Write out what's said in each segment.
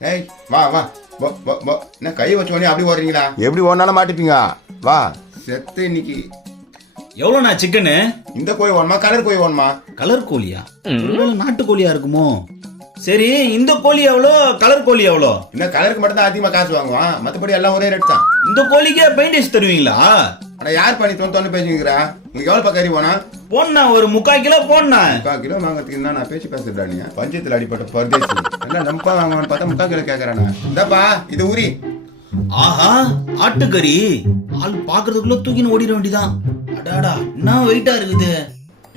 ஏய் வா வா என்ன கை வச்சோடனே அப்படி ஓடுறீங்களா? எப்படி ஓடினாலும் மாட்டிப்பீங்க. வா செத்து இன்னைக்கு. எவ்வளோண்ணா சிக்கனு? இந்த கோழி வேணுமா கலர் கோழி வேணுமா? கலர் கோழியா? நாட்டு கோழியா இருக்குமோ? சரி, இந்த கோழி எவ்வளோ, கலர் கோழி எவ்வளோ? இந்த கலருக்கு மட்டும் தான் அதிகமாக காசு வாங்குவான், மற்றபடி எல்லாம் ஒரே ரேட் தான். இந்த கோழிக்கே பெயிண்ட் அடிச்சு தருவீங்களா? அட யார் பண்ணி தொண்ணு பேசிக்கிறா? உங்களுக்கு எவ்வளோ கறி போனா? போண்ணா ஒரு 3/4 கிலோ போண்ணா. 3/4 கிலோ வாங்கிறதுக்கு தான் நான் பேசுறேன். நீ பஞ்சத்தில் அடிப்பட்ட பர்தேசி எல்லாம் நம்பா வாங்கன்னு பார்த்தா 3/4 கிலோ கேட்கறானா? இந்தாப்பா இது உரி. ஆஹா, ஆட்டுக்கறி. ஆள் பாக்குறதுக்குள்ள தூக்கின்னு ஓடிட வேண்டியதான். அடாடா, என்ன வெயிட்டா இருக்குது.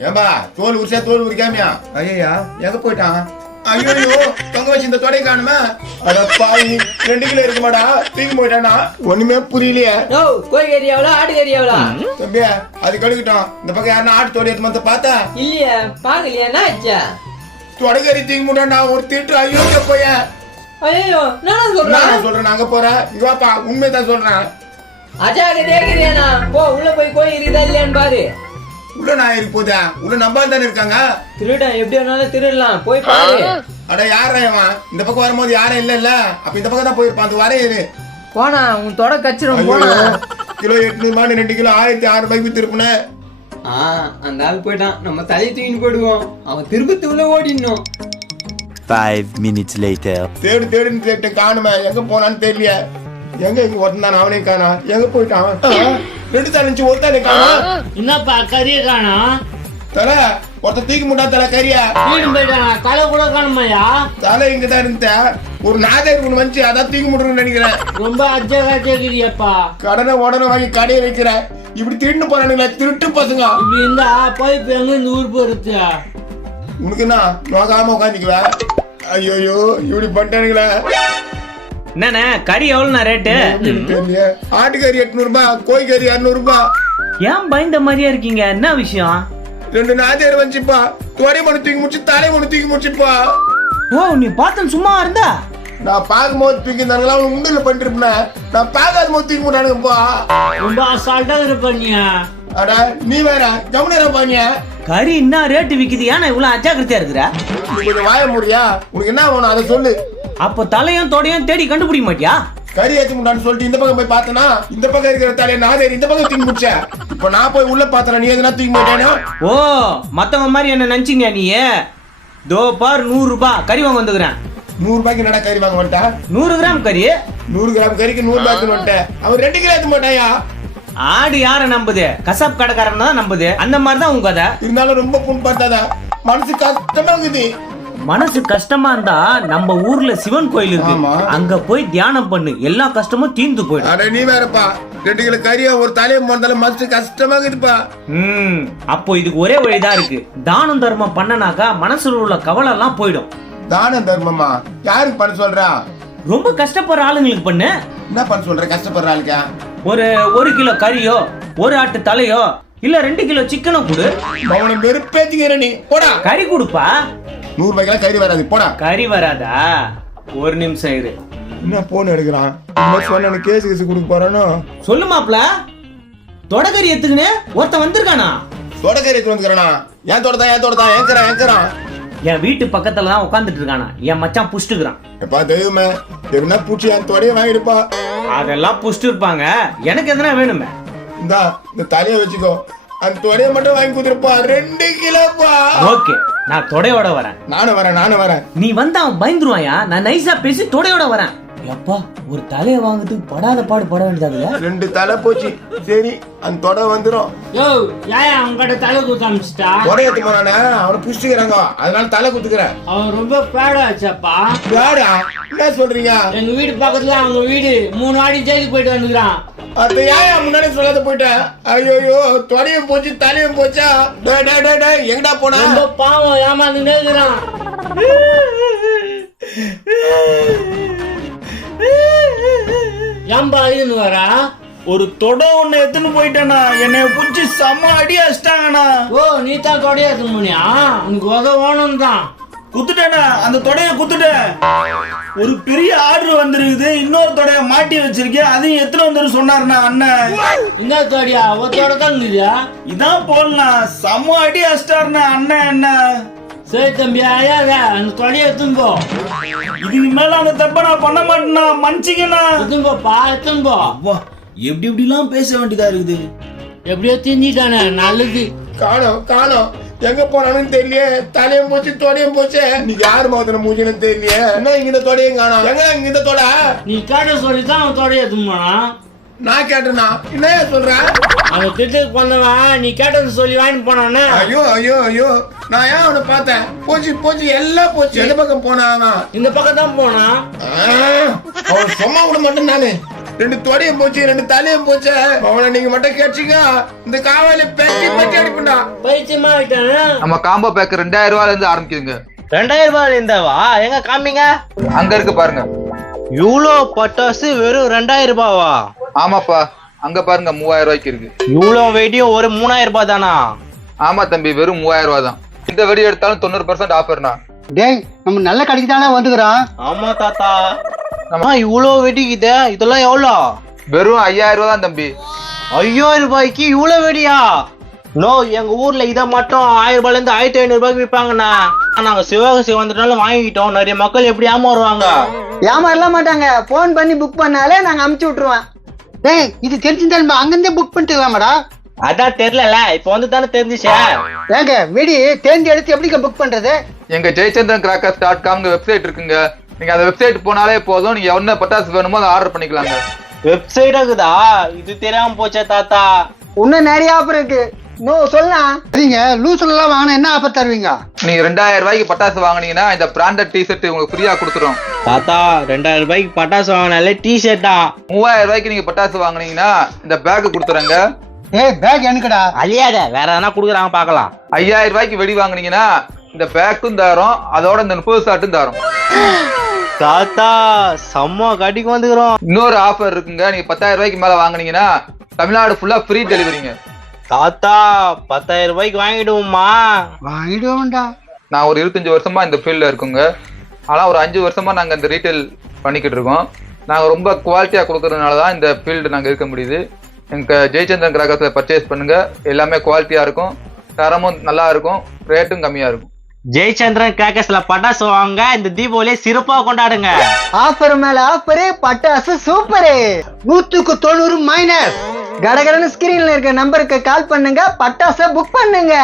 ஏம்பா தோல் உரிச்சா தோல் உரிக்காமியா? ஐயா எங்க போயிட்டான்? ஐயோ தொங்க வச்சு இந்த தொடை காணுமா? அடப்பாவி 2 கிலோ இருக்குமாடா, தூக்கி போயிட்டானா? ஒண்ணுமே புரியலையே. கோழி கறி எவ்வளோ, ஆட்டு கறி எவ்வளோ? தம்பி அது கழுக்கிட்டோம். இந்த பக்கம் யாருன்னா ஆட்டு தோடி எடுத்து வந்து பார்த்தா இல்லையா, பாக்கலையா? என்ன ஆச்சா? தொடை கறி தூக்கி முட்டா ஒரு திட்டு. ஐயோ போய. ஐயோ நான் சொல்றேன் அங்க போறேன். இவாப்பா உண்மைதான் சொல்றேன். அஜாக தேக்கிறியாண்ணா, போ உள்ள போய் கோழி இருக்குதா இல்லையான்னு பாரு. உள்ள நான் இருக்கு போதா? உள்ள நம்பால் தானே இருக்காங்க. திருடன் எப்படி வேணாலும் திருடலாம், போய் பாரு. அட யாரா இவன்? இந்த பக்கம் வரும்போது யாரும் இல்ல. அப்ப இந்த பக்கம் தான் போயிருப்பான். அந்த வரையே போனா உன் தொட கச்சிரும். போனா கிலோ 800 2 கிலோ 1600 ரூபாய்க்கு திருப்பின. அந்த ஆள் போயிட்டான், நம்ம தலையை தூக்கின்னு போயிடுவோம். அவன் திருப்பத்து உள்ள ஓடிடணும். 5 minutes later. தேடுன்னு தேட்டு காணுமே, எங்க போனான்னு தெரியல. எங்க இங்க ஒருத்தான் அவனே காணா. எங்க போயிட்டான்? 2 தலை ஒருத்தானே காணா. என்னப்பா கறியை காணோம்? தலை ஒருத்த தூக்கி முட்டா தலை கறியா வீடு போயிட்டாங்க. தலை கூட காணுமாயா? தலை இங்கதான் இருந்த ஒரு நாதர் ஒண்ணு வந்துச்சு, அதான் தூக்கி முட்டுன்னு நினைக்கிறேன். ரொம்ப அஜகாச்சேக்கிறியப்பா. கடனை உடனே வாங்கி கடையை வைக்கிறேன். இப்படி திருட்டு போறானுங்களா திருட்டு பசங்க. இப்படி இருந்தா போய் எங்க இந்த ஊர் போறது? உனக்கு என்ன நோக்காம உட்காந்துக்குவ? ஐயோ இப்படி பண்ணிட்டானுங்களா? என்னண்ணே கறி எவ்வளோண்ணா ரேட்டு? ஆட்டுக்கறி 800 ரூபாய், கோழி கறி 200 ரூபாய். ஏன் பயந்த மாதிரியா இருக்கீங்க? என்ன விஷயம்? 2 நாதேர் வந்துச்சுப்பா. தொடை மணி தூக்கி முடிச்சு தலை மணி தூக்கி முடிச்சுப்பா. ஓ, நீ பார்த்தேன் சும்மா இருந்தா? நான் பார்க்கும்போது தூக்கி இருந்தாங்களா உண்டில பண்ணிட்டு இருப்பேன். நான் பார்க்காத போது தூக்கி போட்டானுங்கப்பா. ரொம்ப அசால்ட்டா இருப்பீங்க. அட நீ வேற ஜமுனரா பானியா? கறி என்ன ரேட்டு விக்குது? ஏன்னா இவ்வளவு அஜாக்கிரதையா இருக்கிற? கொஞ்சம் வாய முடியா? உனக்கு என்ன வேணும் அதை சொல்லு. அப்போ தலையும் தொடையும் தேடி கண்டுபிடிக்க மாட்டியா? கறி ஏத்தி முட்டான்னு சொல்லிட்டு இந்த பக்கம் போய் பார்த்தனா இந்த பக்கம் இருக்கிற தலையை நாதேரி இந்த பக்கம் தூக்கி முடிச்ச. இப்ப நான் போய் உள்ள பார்த்தனா நீ எதுனா தூக்கி போயிட்டானா? ஓ, மத்தவங்க மாதிரி என்ன நினைச்சீங்க நீ? தோ பார் 100 ரூபாய் கறி வாங்க வந்துக்கிறேன். 100 ரூபாய்க்கு என்னடா கறி வாங்க வந்துட்டா? 100 கிராம் கறி. 100 கிராம் கறிக்கு 100 ரூபாய்க்கு வந்துட்டேன். அவன் 2 கிலோ எடுத்து போட்டாயா? ஆடு யார நம்புது? கசாப் கடைக்காரன் தான் நம்புது. அந்த மாதிரி தான் உங்க கதை. இருந்தாலும் ரொம்ப புண் பார்த்தாதா மனசு கஷ்டமா இருக்குது. மனசு கஷ்டமா இருந்தா நம்ம ஊர்ல சிவன் கோயில் இருக்கு, அங்க போய் தியானம் பண்ணு, எல்லா கஷ்டமும் தீர்ந்து போயிடும். அட நீ வேறப்பா 2 கிலோ கறியா ஒரு தலையை போனாலும் மனசு கஷ்டமா இருக்குதுப்பா. அப்போ இதுக்கு ஒரே வழிதான் இருக்கு. தானம் தர்மம் பண்ணனாக்கா மனசுல உள்ள கவலை எல்லாம் போயிடும். தான தர்மமா? யாருக்கு பண்ண சொல்றா? ரொம்ப கஷ்டப்படுற ஆளுங்களுக்கு பண்ணு. என்ன பண்ண சொல்ற கஷ்டப்படுற ஆளுக்கா? ஒரு 1 கிலோ கறியோ, ஒரு ஆட்டு தலையோ, இல்ல 2 கிலோ சிக்கனோ கொடு. அவனை வெறுப்பேத்திக்கிற நீ. போடா கறி கொடுப்பா. 100 ரூபாய்க்கு கறி வராது. போடா. கறி வராதா? ஒரு நிமிஷம் இரு. என்ன போன் எடுக்கிறான்? சொன்ன கேஸ் கொடுக்க போறானோ? சொல்லு மாப்ள. தொடக்கறி எத்துக்குன்னு ஒருத்த வந்திருக்கானா? தொடக்கறி எடுத்து வந்துக்கிறானா? ஏன் தொடதான் ஏங்கறான். என் வீட்டு பக்கத்துல தான் உட்காந்துட்டு இருக்கானா. என் மச்சான் புஷ்டுக்குறான். எப்பா தெய்வமே, என்ன பூச்சி என் தொடைய வாங்கிடுப்பா. அதெல்லாம் புஷ்டு இருப்பாங்க. எனக்கு எதனா வேணுமே. இந்த தலையை வச்சுக்கோ. அந்த தொடைய மட்டும் வாங்கி கொடுத்துருப்பா. 2 கிலோப்பா. ஓகே, நான் தொடையோட வரேன். நானும் வரேன். நீ வந்து அவன் பயந்துருவாயா? நான் நைஸா பேசி தொடையோட வரேன். எப்பா, ஒரு தலையை வாங்குறதுக்கு படாத பாடு பட வேண்டியதாகுது. 2 தலை போச்சு. சரி, அந்த தொடை வந்துடும். யோ ஏன் அவங்ககிட்ட தலை குத்து அமிச்சிட்டா? தொடை எடுத்து போனானே அவனை புடிச்சுக்கிறாங்க, அதனால தலை குத்துக்கிறேன். அவன் ரொம்ப பேடா ஆச்சாப்பா. யாரா? என்ன சொல்றீங்க? எங்க வீடு பக்கத்துல அவங்க வீடு 3 வாடி ஜெயிலுக்கு போயிட்டு வந்துக்கிறான். அது ஏன் முன்னாடி சொல்லாத போயிட்டேன்? ஐயோ தொடையும் போச்சு தலையும் போச்சா? எங்கடா போனா? ரொம்ப பாவம், ஏமாந்துட்டே இருக்கிறான். ஏம்பா இதுன்னு வரா? ஒரு தொட ஒண்ணு எடுத்துன்னு போயிட்டேனா, என்னை புடிச்சு செம்ம அடி அடிச்சிட்டாங்கண்ணா. ஓ, நீ தான் தொடையா தும்முனியா? உனக்கு உதவணும் தான். குத்துட்டேனா, அந்த தொடைய குத்துட்டேன். ஒரு பெரிய ஆர்டர் வந்திருக்குது, இன்னொரு தொடைய மாட்டி வச்சிருக்கேன், அதையும் எத்தனை வந்துரு சொன்னாருண்ணா அண்ணன். என்ன தொடையா? ஒருத்தோட தான் இருந்துயா? இதான் போடலாம். செம்ம அடி அடிச்சிட்டாருண்ணா அண்ணன். என்ன சரி தம்பி அழாத அந்த தொடைய எடுத்துன்னு போ. இதுக்கு மேல அந்த தப்ப நான் பண்ண மாட்டேனா, மன்னிச்சிக்கண்ணா. எடுத்துன்னு போப்பா, எடுத்துன்னு போ. அப்பா எப்படி எப்படிலாம் பேச வேண்டியதா இருக்குது. எப்படியோ திஞ்சிட்டானே, நல்லது. காணோம் எங்க போனான்னு தெரியல. தலையும் போச்சு தொடையும் போச்சு. நீ யாரு மாத்தின மூஞ்சின்னு தெரியல. என்ன இங்க தொடையும் காணோம். எங்க இந்த தொட நீ கேட்ட சொல்லிதான் அவன் தொடைய எடுத்துன்னு போனான். நான் கேட்டேனா? என்ன சொல்ற? அவன் திட்டத்துக்கு பண்ணவன் நீ கேட்டது சொல்லி வாங்கிட்டு போனானே. ஐயோ நான் ஏன் அவனை பார்த்தேன்? போச்சு எல்லாம் போச்சு. எந்த பக்கம் போனா அவன்? இந்த பக்கம் தான் போனான். அவன் சும்மா விட மாட்டேன் நானு. 2 தொடையும் போச்சு, 2 தலையும் போச்சு. அவனை நீங்க மட்டும் கேட்டீங்க, இந்த காவால பெட்டி அடிப்பா. பைத்தியமா ஆயிட்டானே. நம்ம காம்போ பேக் 2000 ரூபாயில இருந்து ஆரம்பிக்குதுங்க. 2000 ரூபாய் இருந்தாவா? எங்க காமிங்க. அங்க இருக்கு பாருங்க. இவ்வளோ பட்டாசு வெறும் 2000 ரூபாவா? ஆமாப்பா, அங்க பாருங்க 3000 ரூபாய்க்கு இருக்கு. இவ்வளோ வெடியும் ஒரு 3000 ரூபாய் தானா? ஆமா தம்பி, வெறும் 3000 ரூபாய் தான். இந்த வெடி எடுத்தாலும் 90% ஆஃபர்னா. டேய், நம்ம நல்ல கடைக்கு தானே வந்துக்கிறோம். ஆமா தாத்தா. இவ்வளோ வெடிக்குது, இதெல்லாம் எவ்வளோ? வெறும் 5000 ரூபாய் தான் தம்பி. 5000 ரூபாய்க்கு இவ்வளோ வெடியா? நோ, எங்க ஊர்ல இதை மட்டும் 1000 ரூபாயில இருந்து 1500 ரூபாய்க்கு விற்பாங்கண்ணா. நாங்க சிவகாசி வந்துட்டால வாங்கிட்டோம். நிறைய மக்கள் எப்படி ஏமாறுவாங்க? ஏமாறலாம் மாட்டாங்க. போன் பண்ணி புக் பண்ணாலே நாங்க அமுச்சு விட்டுருவோம். டேய், இது தெரிஞ்சிருந்தா அங்கிருந்தே புக் பண்ணிட்டுலாமாடா. அதான் தெரியல, இப்ப வந்து தானே தெரிஞ்சிச்சே. ஏங்க வெடி தேர்ந்து எடுத்து எப்படிங்க புக் பண்றது? எங்க jaychandrankrackers.com வெப்சைட் இருக்குங்க. நீங்க அந்த வெப்சைட் போனாலே போதும். நீங்க என்ன பட்டாசு வேணுமோ அதை ஆர்டர் பண்ணிக்கலாங்க. வெப்சைட் இருக்குதா? இது தெரியாம போச்சே தாத்தா. இன்னும் நிறைய ஆஃபர் இருக்கு. நோ சொல்லலாம். சரிங்க, லூஸ்ல எல்லாம் வாங்கினா என்ன ஆஃபர் தருவீங்க? நீங்க 2000 ரூபாய்க்கு பட்டாசு வாங்குனீங்கன்னா இந்த பிராண்டட் டிஷர்ட் உங்களுக்கு ஃப்ரீயா கொடுத்துரும். தாத்தா, 2000 ரூபாய்க்கு பட்டாசு வாங்கினாலே டிஷர்ட்டா? 3000 ரூபாய்க்கு நீங்க பட்டாசு வாங்குனீங்கன்னா இந்த பேக் கொடுத்துறாங்க. ஏய், பேக் எனக்குடா. அழியாத, வேற எதனா குடுக்குறாங்க பாக்கலாம். 5000 ரூபாய்க்கு வெடி வாங்குனீங்கன்னா இந்த பேக்கும் தரோம், அதோட இந்த 30 ஷாட்டும் தரோம். தாத்தா, செம்ம கடிக்கு வந்துக்கிறோம். இன்னொரு ஆஃபர் இருக்குங்க. நீங்க 10000 ரூபாய்க்கு மேல வாங்குனீங்கன்னா தமிழ்நாடு ஃபுல்லா ஃப்ரீ டெலிவரிங்க. தாத்தா, 10000 ரூபாய்க்கு வாங்கிடுவோமா? வாங்கிடுவோம்டா. நான் ஒரு 25 வருஷமா இந்த ஃபீல்ட்ல இருக்குங்க. ஆனா ஒரு 5 வருஷமா நாங்க இந்த ரீட்டைல் பண்ணிக்கிட்டு இருக்கோம். நாங்க ரொம்ப குவாலிட்டியா கொடுக்கறதுனால தான் இந்த ஃபீல்டு நாங்க இருக்க முடியுது. எங்க ஜெயச்சந்திரன் கிராக்கர்ஸ்ல பர்ச்சேஸ் பண்ணுங்க. எல்லாமே குவாலிட்டியா இருக்கும், தரமும் நல்லா இருக்கும், ரேட்டும் கம்மியா இருக்கும். ஜெயச்சந்திரன் கிராக்கர்ஸ்ல பட்டாசு வாங்க, இந்த தீபாவளியை சிறப்பா கொண்டாடுங்க. ஆஃபர் மேல ஆஃபர், பட்டாசு சூப்பர். 190 மைனஸ். கடகடன்னு ஸ்கிரீன்ல இருக்க நம்பருக்கு கால் பண்ணுங்க, பட்டாசை புக் பண்ணுங்க.